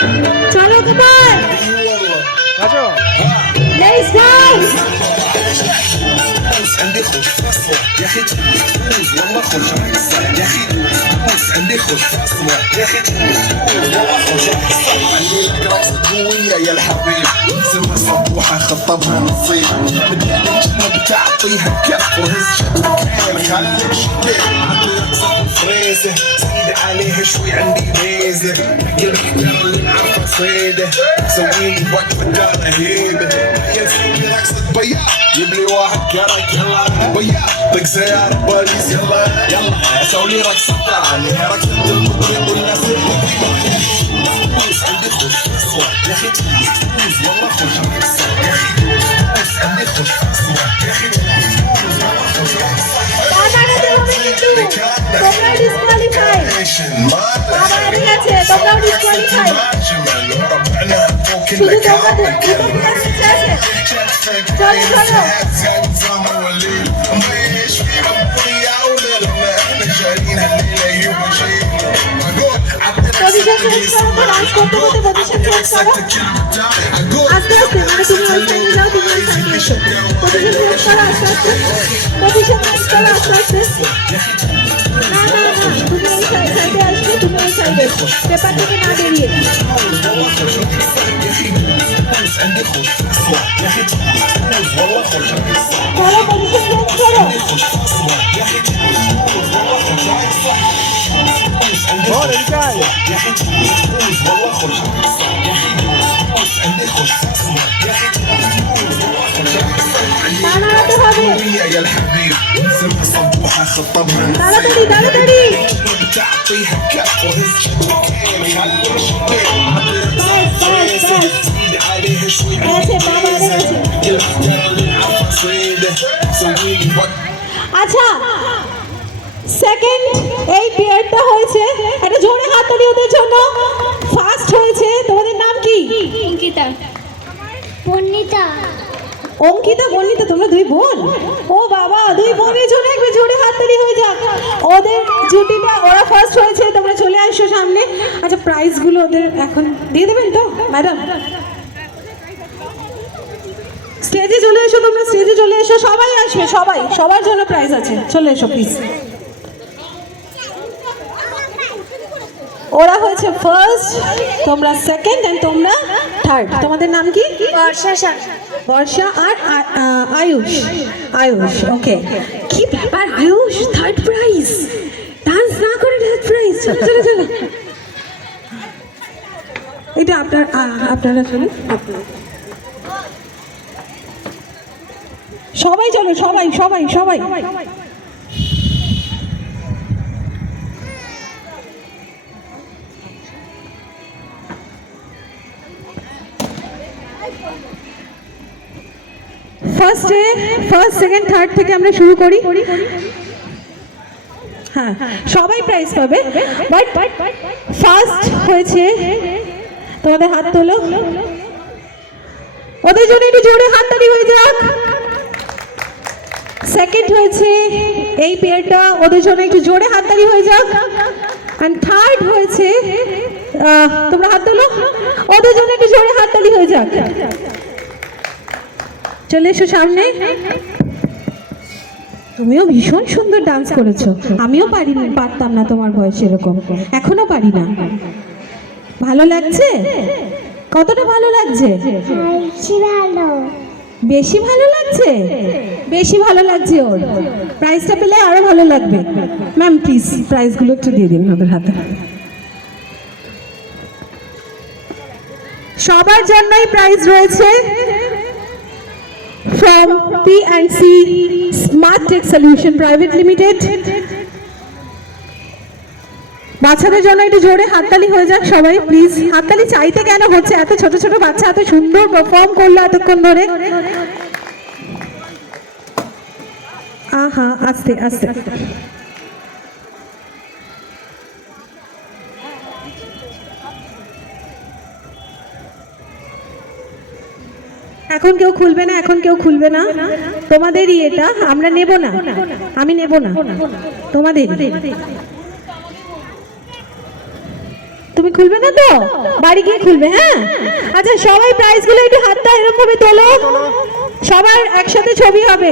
চলো কপাল নাচো let's dance عندي خوش فاصلة يا اخي تفوز والله خوش عكسة يا اخي تفوز عندي خوش فاصلة يا اخي تفوز والله خوش عكسة عندي لك رقصة قوية يا الحبيب سمها صبوحة خطبها نصيب مديانة الجنة بتعطيها كف وهز كان خليك شبيب عندي رقصة فريزة زيد عليها شوي عندي ميزة قلبك ترى اللي نعرفه صيدة سويلي وقفة دارة هيبة يا زيد رقصة بياض جيب لي واحد كرك يلا بياض طق سيارة بوليس يلا يلا سوي لي رقصة ثانية رقصة البطيء والناس اللي عندي خوش فصلة يا اخي تفوز والله خوش عكسة يا اخي تفوز عندي خوش فصلة يا اخي تفوز والله خوش عكسة তোমরা ডিসকোয়ালিফাই বাবা ঠিক আছে তোমরাও ডিসকোয়ালিফাই শুধু তোমরা দুটো প্লেয়ার আছে চলো চলো পজিশন চেঞ্জ করো তো ডান্স করতে করতে পজিশন চেঞ্জ করো আস্তে আস্তে মানে তুমি ওই সাইডে যাও তুমি ওই সাইডে এসো পজিশন চেঞ্জ করো আস্তে আস্তে পজিশন চেঞ্জ করো আস্তে আস্তে না না না তুমি ওই সাইডে আসবে তুমি ওই সাইডে এসো পেপার থেকে না বেরিয়ে করো পজিশন চেঞ্জ করো বল এদিকে দাঁড়াতে হবে يا الحبيب سمها صبوحة خطبها তাড়াতাড়ি তাড়াতাড়ি بتعطيها كف وهز شبكين خليك شبيب زيد عليها شوي আছে বাবা আছে قلبك ترى اللي نعرفه صيدة سويلي وقت আচ্ছা সেকেন্ড এই পেয়ারটা হয়েছে একটা জোরে হাততালি ওদের জন্য ফার্স্ট হয়েছে তোমাদের নাম কি অঙ্কিতা পূর্ণিতা অঙ্কিতা বর্ণিতা তোমরা দুই বোন ও বাবা দুই বোনের জন্য একবার জোরে হাততালি হয়ে যাক ওদের জুটিটা ওরা ফার্স্ট হয়েছে তোমরা চলে আসো সামনে আচ্ছা প্রাইজগুলো ওদের এখন দিয়ে দেবেন তো ম্যাডাম স্টেজে চলে এসো তোমরা স্টেজে চলে এসো সবাই আসবে সবাই সবার জন্য প্রাইজ আছে চলে এসো প্লিজ ওরা হয়েছে ফার্স্ট তোমরা সেকেন্ড এন্ড তোমরা থার্ড তোমাদের নাম কি বর্ষা বর্ষা আর আয়ুষ আয়ুষ ওকে কি ব্যাপার আয়ুষ থার্ড প্রাইজ ডান্স না করে থার্ড প্রাইজ চলো চলো চলো এটা আপনারা চলুন সবাই চলো সবাই সবাই সবাই ফার্স্ট সেকেন্ড থার্ড থেকে আমরা শুরু করি হ্যাঁ সবাই প্রাইজ পাবে বাট ফার্স্ট হয়েছে তোমাদের হাত তোলো ওদের জন্য একটু জোরে হাততালি হয়ে যাক সেকেন্ড হয়েছে এই পেয়ারটা ওদের জন্য একটু জোরে হাততালি হয়ে যাক এন্ড থার্ড হয়েছে তোমরা হাত তোলো ওদের জন্য একটু জোরে হাততালি হয়ে যাক চলে এসো সামনে তুমিও ভীষণ সুন্দর ডান্স করেছো আমিও পারতাম না তোমার বয়সে এরকম এখনো পারি না ভালো লাগছে কতটা ভালো লাগছে বেশি ভালো লাগছে বেশি ভালো লাগছে ওর প্রাইজটা পেলে আরো ভালো লাগবে ম্যাম প্লিজ প্রাইজগুলো একটু দিয়ে দিন ওদের হাতে সবার জন্যই প্রাইজ রয়েছে from P&C Smart Tech Solution Private Limited বাচ্চাদের জন্য একটু জোরে হাততালি হয়ে যাক সবাই প্লিজ হাততালি চাইতে কেন হচ্ছে এত ছোট ছোট বাচ্চা এত সুন্দর পারফর্ম করলো এতক্ষণ ধরে আহা আস্তে আস্তে এখন কেউ খুলবে না এখন কেউ খুলবে না তোমাদেরই এটা আমরা নেব না আমি নেব না তোমাদের তুমি খুলবে না তো, বাড়ি গিয়ে খুলবে। হ্যাঁ আচ্ছা, সবাই প্রাইজগুলো একটু হাতটা এরকম ভাবে তোলো, সবার একসাথে ছবি হবে।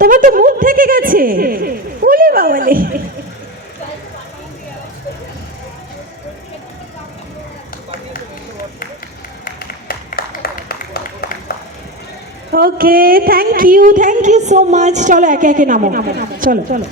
তোমার তো মুখ থেকে গেছে, বলি বাবালে। ওকে, থ্যাংক ইউ সো মাচ। চলো একে একে নামো, চলো চলো।